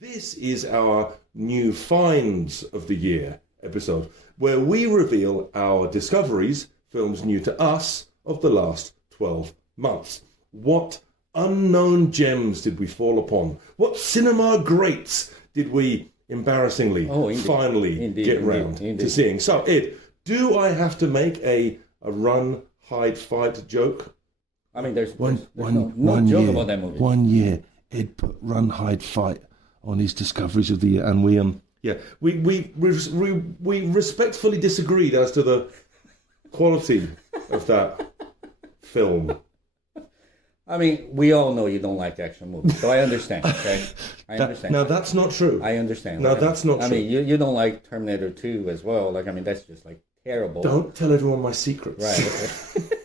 This is our new finds of the year episode, where we reveal our discoveries, films new to us, of the last 12 months. What unknown gems did we fall upon? What cinema greats did we embarrassingly finally get round to seeing? So, Ed, do I have to make a run, hide, fight joke? I mean, there's no joke about that movie. 1 year, Ed put run, hide, fight on his discoveries of the year, and we respectfully disagreed as to the quality of that film. I mean, we all know you don't like action movies, so I understand, okay? I understand. Now, that's not true. I understand. No, that's not true. I mean, you don't like Terminator 2 as well. Like, I mean, that's just, like, terrible. Don't tell everyone my secrets. Right, okay.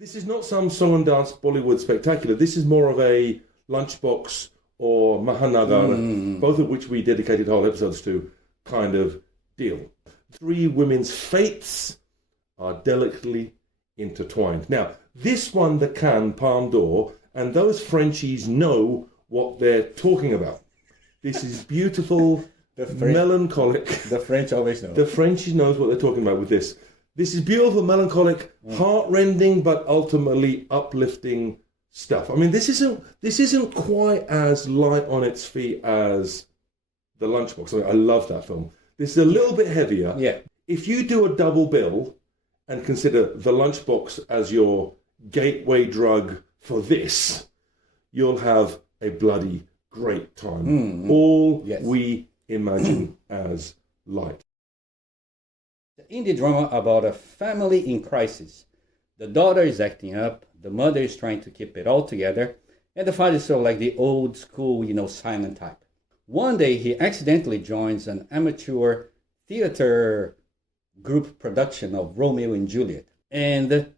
This is not some song and dance Bollywood spectacular. This is more of a Lunchbox or Mahanagara, both of which we dedicated whole episodes to, kind of deal. Three women's fates are delicately intertwined. Now, this won the Cannes Palme d'Or, and those Frenchies know what they're talking about. This is beautiful, melancholic. The French always know. The French knows what they're talking about with this. This is beautiful, melancholic, heart-rending, but ultimately uplifting stuff. I mean, this isn't quite as light on its feet as The Lunchbox. I mean, I love that film. This is a little bit heavier. Yeah. If you do a double bill and consider The Lunchbox as your gateway drug for this, you'll have a bloody great time. We imagine as light. The indie drama about a family in crisis. The daughter is acting up, the mother is trying to keep it all together, and the father is sort of like the old school, silent type. One day he accidentally joins an amateur theater group production of Romeo and Juliet. And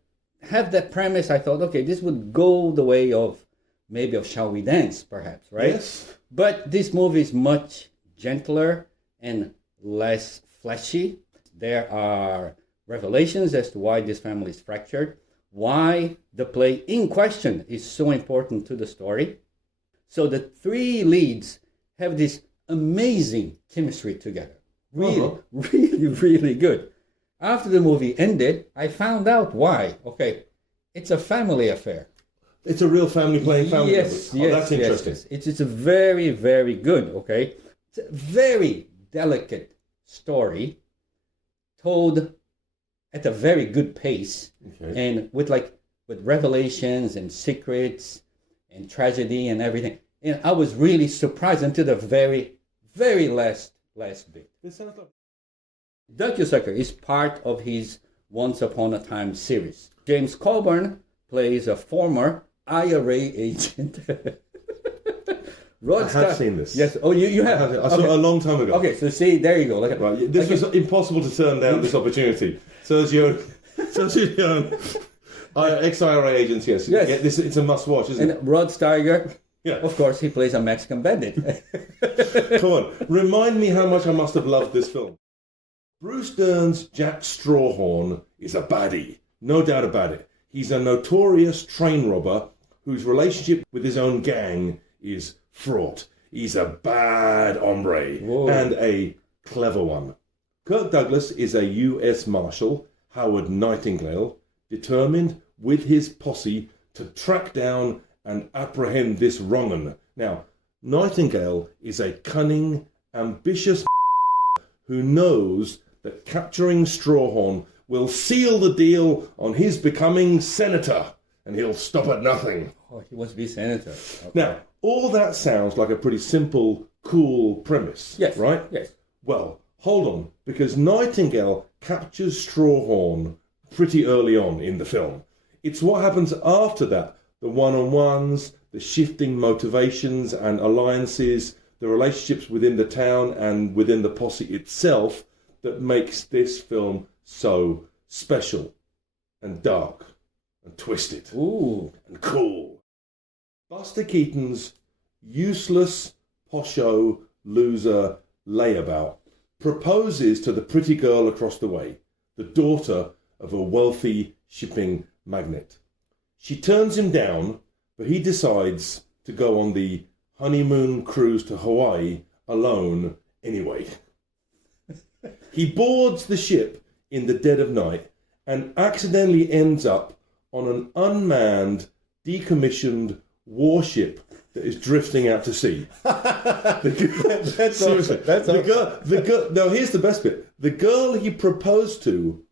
have that premise, I thought, okay, this would go the way of maybe of Shall We Dance, perhaps, right? Yes. But this movie is much gentler and less fleshy. There are revelations as to why this family is fractured, why the play in question is so important to the story. So the three leads have this amazing chemistry together. Really good. After the movie ended, I found out why. Okay, it's a family affair. It's a real family playing family. Yes, that's interesting. Yes. It's a very, very good, okay? It's a very delicate story told at a very good pace, and with revelations and secrets and tragedy and everything. And I was really surprised until the very, very last bit. This sounds like... DocuSucker is part of his Once Upon a Time series. James Coburn plays a former IRA agent. I have seen this. Yes. Oh, you have. I saw it a long time ago. Okay, so see, there you go. This was impossible to turn down, this opportunity. So as your ex-IRA agents, yes. It's a must-watch, isn't it? And Rod Steiger, yeah. Of course, he plays a Mexican bandit. Come on, remind me how much I must have loved this film. Bruce Dern's Jack Strawhorn is a baddie, no doubt about it. He's a notorious train robber whose relationship with his own gang is fraught. He's a bad hombre and a clever one. Kirk Douglas is a U.S. Marshal, Howard Nightingale, determined with his posse to track down and apprehend this wrong'un. Now, Nightingale is a cunning, ambitious who knows that capturing Strawhorn will seal the deal on his becoming senator, and he'll stop at nothing. Oh, he wants to be senator. Okay. Now, all that sounds like a pretty simple, cool premise, right? Yes. Well, hold on, because Nightingale captures Strawhorn pretty early on in the film. It's what happens after that, the one-on-ones, the shifting motivations and alliances, the relationships within the town and within the posse itself, that makes this film so special and dark and twisted and cool. Buster Keaton's useless, posho, loser layabout proposes to the pretty girl across the way, the daughter of a wealthy shipping magnate. She turns him down, but he decides to go on the honeymoon cruise to Hawaii alone anyway. He boards the ship in the dead of night and accidentally ends up on an unmanned, decommissioned warship that is drifting out to sea. Seriously. The girl, now here's the best bit. The girl he proposed to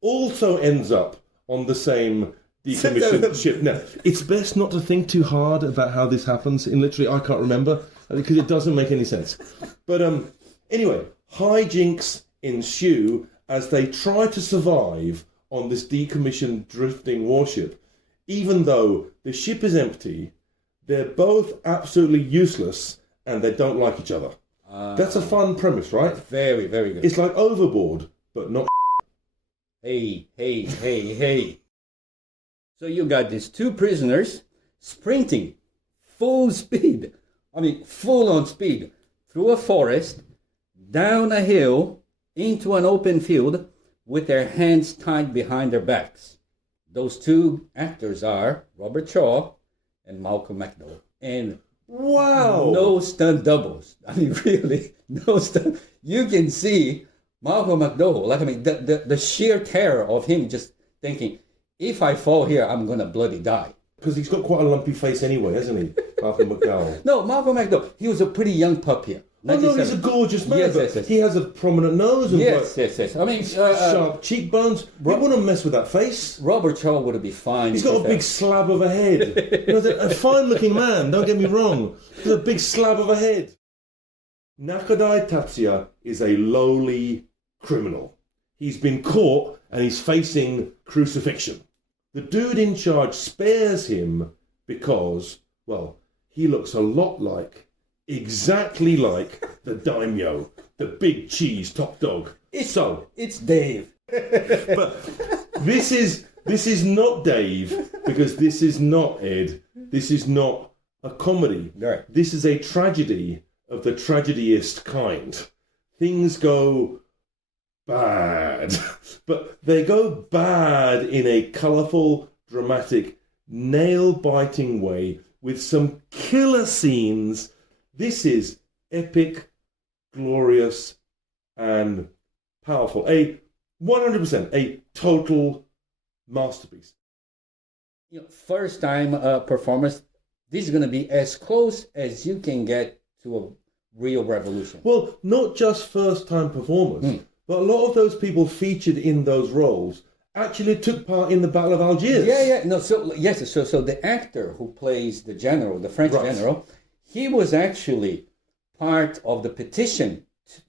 also ends up on the same decommissioned ship. Now, it's best not to think too hard about how this happens. In literally, I can't remember, because it doesn't make any sense. But anyway, hijinks ensue as they try to survive on this decommissioned drifting warship. Even though the ship is empty, they're both absolutely useless and they don't like each other. That's a fun premise, right? Very, very good. It's like Overboard, but not. Hey. So you got these two prisoners sprinting full speed. I mean, full on speed through a forest, down a hill, into an open field with their hands tied behind their backs. Those two actors are Robert Shaw and Malcolm McDowell. And wow, no stunt doubles. I mean, really, no stunt. You can see Malcolm McDowell. Like, I mean, the sheer terror of him just thinking, if I fall here, I'm going to bloody die. Because he's got quite a lumpy face anyway, hasn't he, Malcolm McDowell? No, Malcolm McDowell, he was a pretty young pup here. Oh, no, he's a gorgeous man, yes. He has a prominent nose and yes. I mean, sharp cheekbones. You wouldn't mess with that face. Robert Shaw would be fine. He's got a big slab of a head. You know, a fine-looking man, don't get me wrong. He's a big slab of a head. Nakadai Tatsuya is a lowly criminal. He's been caught and he's facing crucifixion. The dude in charge spares him because, well, he looks a lot exactly like the daimyo, the big cheese top dog. It's Dave. But this is not Dave, because this is not Ed. This is not a comedy. Right. This is a tragedy of the tragediest kind. Things go bad, but they go bad in a colourful, dramatic, nail-biting way with some killer scenes. This is epic, glorious, and powerful. 100%, a total masterpiece. You know, first time performance, this is going to be as close as you can get to a real revolution. Well, not just first time performance, but a lot of those people featured in those roles actually took part in the Battle of Algiers. No, so the actor who plays the general, the French general, he was actually part of the petition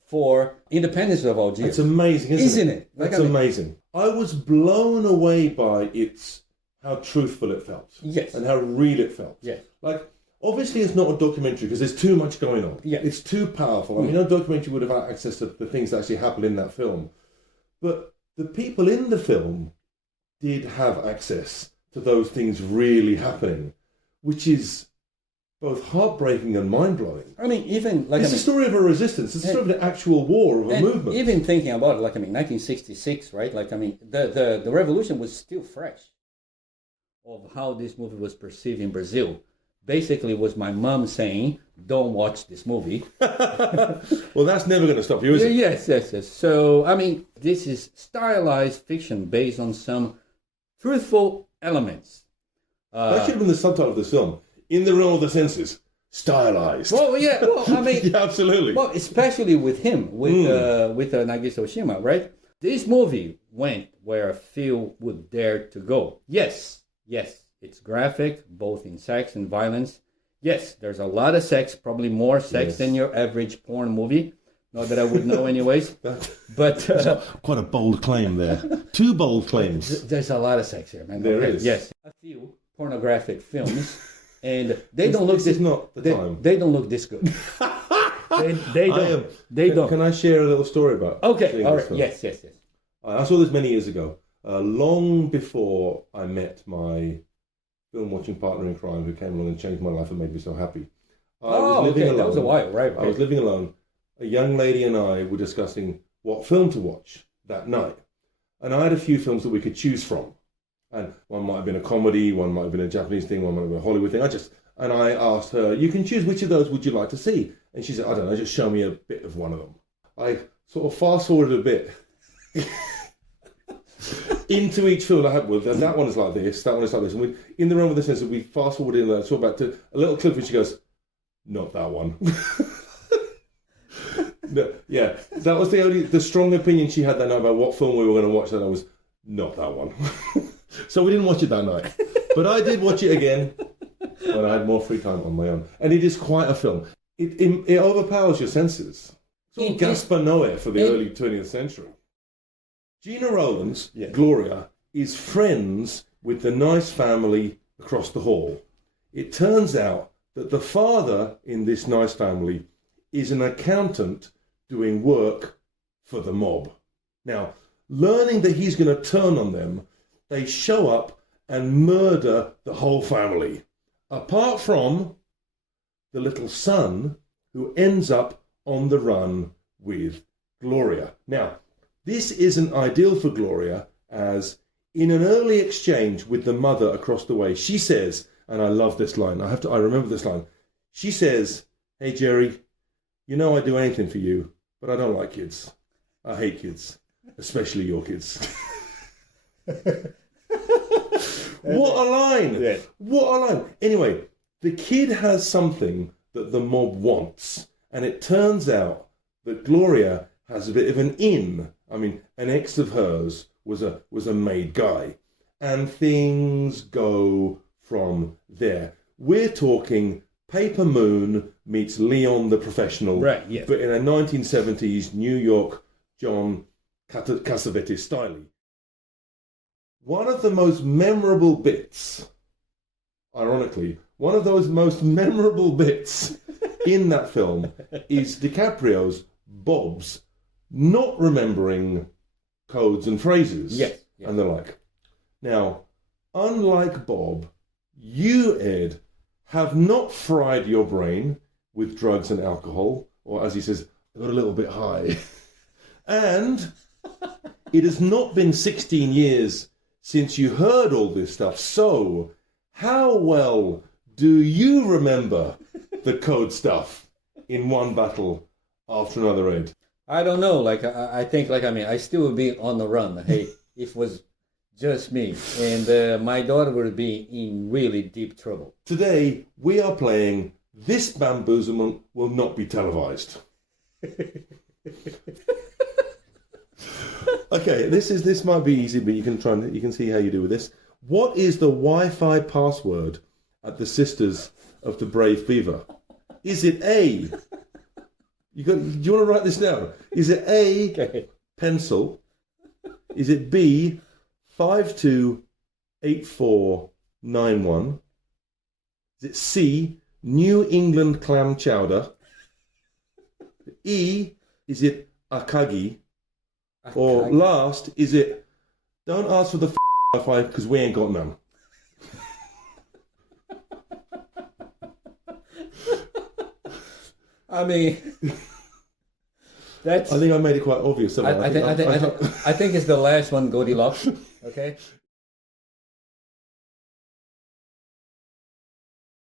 for independence of Algiers. It's amazing, isn't it? That's amazing. I was blown away by how truthful it felt. Yes. And how real it felt. Yes. Like, obviously it's not a documentary because there's too much going on. Yeah. It's too powerful. I mean, no documentary would have had access to the things that actually happened in that film. But the people in the film did have access to those things really happening, which is both heartbreaking and mind-blowing. I mean, even like... It's a story of a resistance. It's a story of an actual war, of a movement. Even thinking about it, 1966, right? The revolution was still fresh of how this movie was perceived in Brazil. Basically, it was my mom saying, don't watch this movie. Well, that's never going to stop you, is it? Yes. So, I mean, this is stylized fiction based on some truthful elements. That should have been the subtitle of this film. In the realm of the senses, stylized. Well, yeah. Well, I mean, yeah, absolutely. Well, especially with him, with Nagisa Oshima, right? This movie went where few would dare to go. Yes, it's graphic, both in sex and violence. Yes, there's a lot of sex, probably more sex than your average porn movie. Not that I would know, anyways. But quite a bold claim there. Two bold claims. There's a lot of sex here, man. There is. Yes, a few pornographic films. And they don't look this. Not the time. They don't look this good. they don't. They don't. Can I share a little story about? Okay. All right. Yes. I saw this many years ago, long before I met my film watching partner in crime, who came along and changed my life and made me so happy. I was living alone. That was a while, right? I was living alone. A young lady and I were discussing what film to watch that night, and I had a few films that we could choose from. And one might have been a comedy, one might have been a Japanese thing, one might have been a Hollywood thing. And I asked her, you can choose which of those would you like to see? And she said, I don't know, just show me a bit of one of them. I sort of fast forwarded a bit into each film I had with. And that one is like this, that one is like this. And we, in the realm of the sense that we fast forwarded in there, saw back to a little clip where she goes, not that one. No, yeah, that was the strong opinion she had that night about what film we were going to watch. That I was not that one. So we didn't watch it that night, but I did watch it again when I had more free time on my own. And it is quite a film. It overpowers your senses. It's all Gaspar Noé for the early 20th century. Gina Rowland's Gloria is friends with the nice family across the hall. It turns out that the father in this nice family is an accountant doing work for the mob. Now, learning that he's going to turn on them, they show up and murder the whole family. Apart from the little son who ends up on the run with Gloria. Now, this isn't ideal for Gloria, as in an early exchange with the mother across the way, she says, and I love this line, I remember this line. She says, hey, Jerry, you know I'd do anything for you, but I don't like kids. I hate kids, especially your kids. What a line! Yeah. What a line! Anyway, the kid has something that the mob wants, and it turns out that Gloria has a bit of an in. I mean, an ex of hers was a made guy, and things go from there. We're talking Paper Moon meets Leone the Professional, right? Yes. But in a 1970s New York John Cassavetes style. One of the most memorable bits, ironically, one of those most memorable bits in that film is DiCaprio's Bob's not remembering codes and phrases and the like. Now, unlike Bob, you, Ed, have not fried your brain with drugs and alcohol, or as he says, got a little bit high. And it has not been 16 years since you heard all this stuff. So, how well do you remember the code stuff in one battle after another, Ed? I don't know. I think, I still would be on the run. Hey, if it was just me. And my daughter would be in really deep trouble. Today, we are playing This Bamboozlement Will Not Be Televised. Okay, this might be easy, but you can see how you do with this. What is the Wi-Fi password at the Sisters of the Brave Beaver? Is it A? Do you want to write this down? Is it A, pencil? Is it B, 528491? Is it C, New England clam chowder? E, is it akagi? Or last, is it, don't ask for the Wi-Fi because we ain't got none. I mean, I think I made it quite obvious. I think it's the last one, Goldilocks. Okay.